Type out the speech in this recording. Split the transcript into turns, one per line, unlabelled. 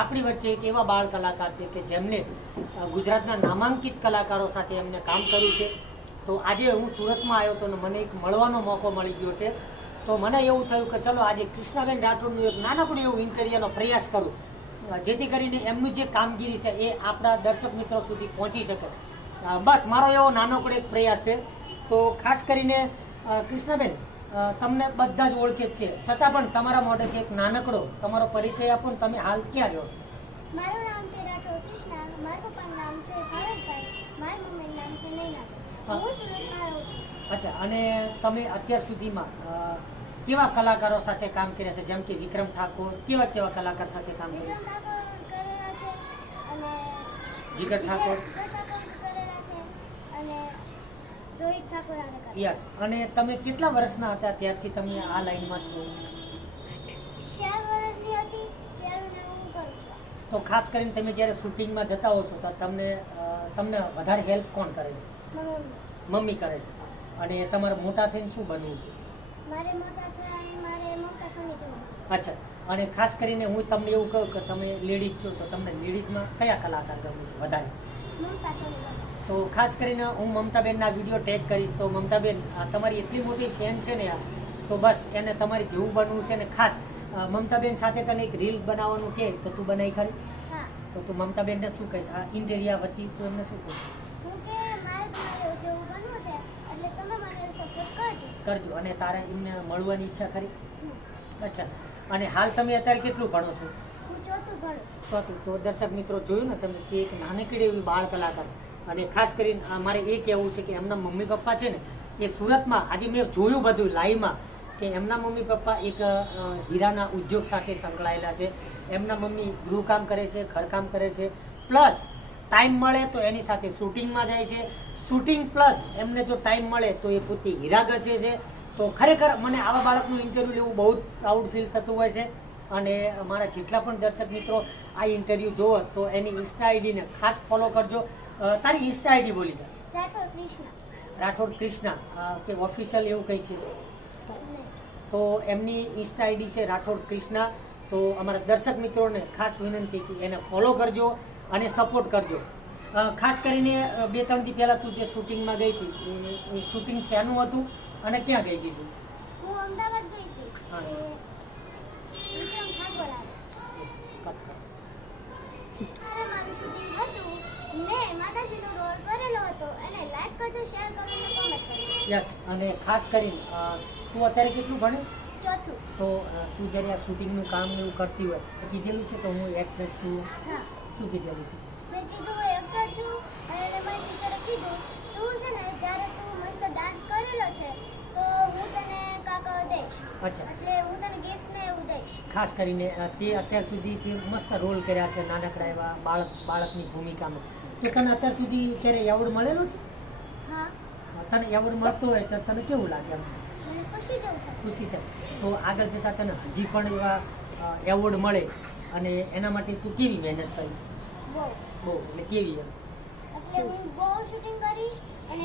આપણી વચ્ચે એક એવા બાળ કલાકાર છે કે જેમને ગુજરાતના નામાંકિત કલાકારો સાથે એમને કામ કર્યું છે. તો આજે હું સુરતમાં આવ્યો હતો અને મને એક મળવાનો મોકો મળી ગયો છે. તો મને એવું થયું કે ચલો આજે કૃષ્ણાબેન રાઠોડનું એક નાનકડું એવું ઇન્ટરવ્યુનો પ્રયાસ કરું. જેથી કરીને એમની જે કામગીરી છે એ આપણા દર્શક મિત્રો સુધી પહોંચી શકે. બસ, મારો એવો નાનકડો એક પ્રયાસ છે. તો ખાસ કરીને કૃષ્ણાબેન તમને બધા જ ઓળખે છે. છતાં પણ તમારા મોઢેથી એક નાનકડો તમારો પરિચય આપો ને તમે હાલ ક્યાં રહ્યો છો?
મારું નામ છે રાઠોડ કૃષ્ણા. મારા પપ્પાનું નામ છે ભાવેશભાઈ મારા મમ્મીનું નામ છે નૈના.
હું.
સુરતમાં રહું છું.
અચ્છા અને તમે અત્યાર સુધીમાં કેવા કલાકારો સાથે કામ કર્યા છે? જેમ કે વિક્રમ ઠાકોર કેવા કેવા કલાકાર સાથે કામ કર્યું
છે? અને
જીગર ઠાકોર.
જીગર ઠાકોર કરેલા છે અને રોહિત ઠાકોર આને કરેલા
યસ અને તમે કેટલા વર્ષના હતા ત્યારથી તમે આ લાઈનમાં છો? તો ખાસ કરીને તમે જ્યારે શૂટિંગમાં જતા હો છો તો તમને તમને વધારે હેલ્પ કોણ કરે છે?
મમ્મી.
કરે છે. અને તમારે મોટા થઈને શું બનવું છે?
મારે મોટા થાય મારે મોટા સોની જવું
અચ્છા. અને ખાસ કરીને હું તમને એવું કહું કે તમે લેડીઝ છો તો તમને લેડીઝમાં કયા કલાકાર ગમે છે વધારે? તો ખાસ કરીને હું મમતાબેનના વીડિયો ટેગ કરીશ. તો મમતાબેન તમારી એટલી મોટી ફેન છે ને આ તો બસ એને તમારી જેવું બનવું છે ને ખાસ મમતાબેન સાથે તને એક રીલ બનાવવાનું કે તો તું બનાવી ખરી? તો તું મમતાબેનને શું કહીશ? આ ઇન્ટેરિયા વતી તું એમને શું કહીશ?
કરજો.
અને તારે એમને મળવાની ઈચ્છા ખરી? અચ્છા. અને હાલ તમે અત્યારે કેટલું ભણું છું.
ચોથું.
તો દર્શક મિત્રો જોયું ને તમે કે એક નાનકડી એવી બાળ કલાકાર. અને ખાસ કરીને અમારે મારે એ કહેવું છે કે એમના મમ્મી પપ્પા છે ને, એ સુરતમાં આજે મેં જોયું બધું લાઈવમાં કે એમના મમ્મી પપ્પા એક હીરાના ઉદ્યોગ સાથે સંકળાયેલા છે. એમના મમ્મી ગૃહકામ કરે છે ઘરકામ કરે છે. પ્લસ ટાઈમ મળે તો એની સાથે શૂટિંગમાં જાય છે. શૂટિંગ પ્લસ એમને જો ટાઈમ મળે તો એ પોતે હીરા ગજે છે. તો ખરેખર મને આવા બાળકનું ઇન્ટરવ્યૂ લેવું બહુ પ્રાઉડ ફીલ થતું હોય છે. અને મારા જેટલા પણ દર્શક મિત્રો આ ઇન્ટરવ્યૂ જોવો તો એની ઇન્સ્ટા આઈડીને ખાસ ફોલો કરજો. તારી ઇન્સ્ટા આઈડી બોલી દે.
રાઠોડ કૃષ્ણ.
રાઠોડ કે ઓફિશિયલ એવું કંઈ છે? તો એમની ઇન્સ્ટા આઈડી છે રાઠોડ ક્રિષ્ના તો અમારા દર્શક મિત્રોને ખાસ વિનંતી કે એને ફોલો કરજો અને સપોર્ટ કરજો. ખાસ કરીને બે ત્રણ દી પહેલાં તું જે શૂટિંગમાં ગઈ હતી શૂટિંગ શેનું હતું અને ક્યાં ગઈ હતી
હું અમદાવાદ ગઈ હતી. મારું શૂટિંગ હતું મેં માતાજીનો રોલ કરેલો હતો એને લાઈક કરજો શેર કરો અને કોમેન્ટ કરજો
યસ અને ખાસ કરીને તું અત્યારે કેટલું ભણે
ચોથું.
તો તું જ્યારે આ શૂટિંગનું કામ એવું કરતી હોય કીધેલું છે કે હું એક્ટ્રેસ છું? શું કીધેલું છે?
મેં કીધું હું એક્ટર છું. અને એને મારી ટીચરે કીધું તું છે ને જ્યારે તું મસ્ત ડાન્સ કરેલો છે તો હું તને કાકા દઈશ.
અચ્છા.
એટલે હું તને ગિફ્ટ ને એવું દઈશ
ખાસ કરીને તે અત્યાર સુધી તે મસ્ત રોલ કર્યા છે નાનકડા એવા બાળક બાળકની ભૂમિકામાં. તો તને અત્યાર સુધી ક્યારે એવોર્ડ મળેલો છે? તને એવોર્ડ મળતો હોય તો તને કેવું લાગે એમ?
ખુશી થાય.
તો આગળ જતાં તને હજી પણ એવા એવોર્ડ મળે અને એના માટે તું કેવી મહેનત કરીશ?
બહુ.
એટલે કેવી એમ?
એટલે હું બહુ શૂટિંગ કરીશ અને.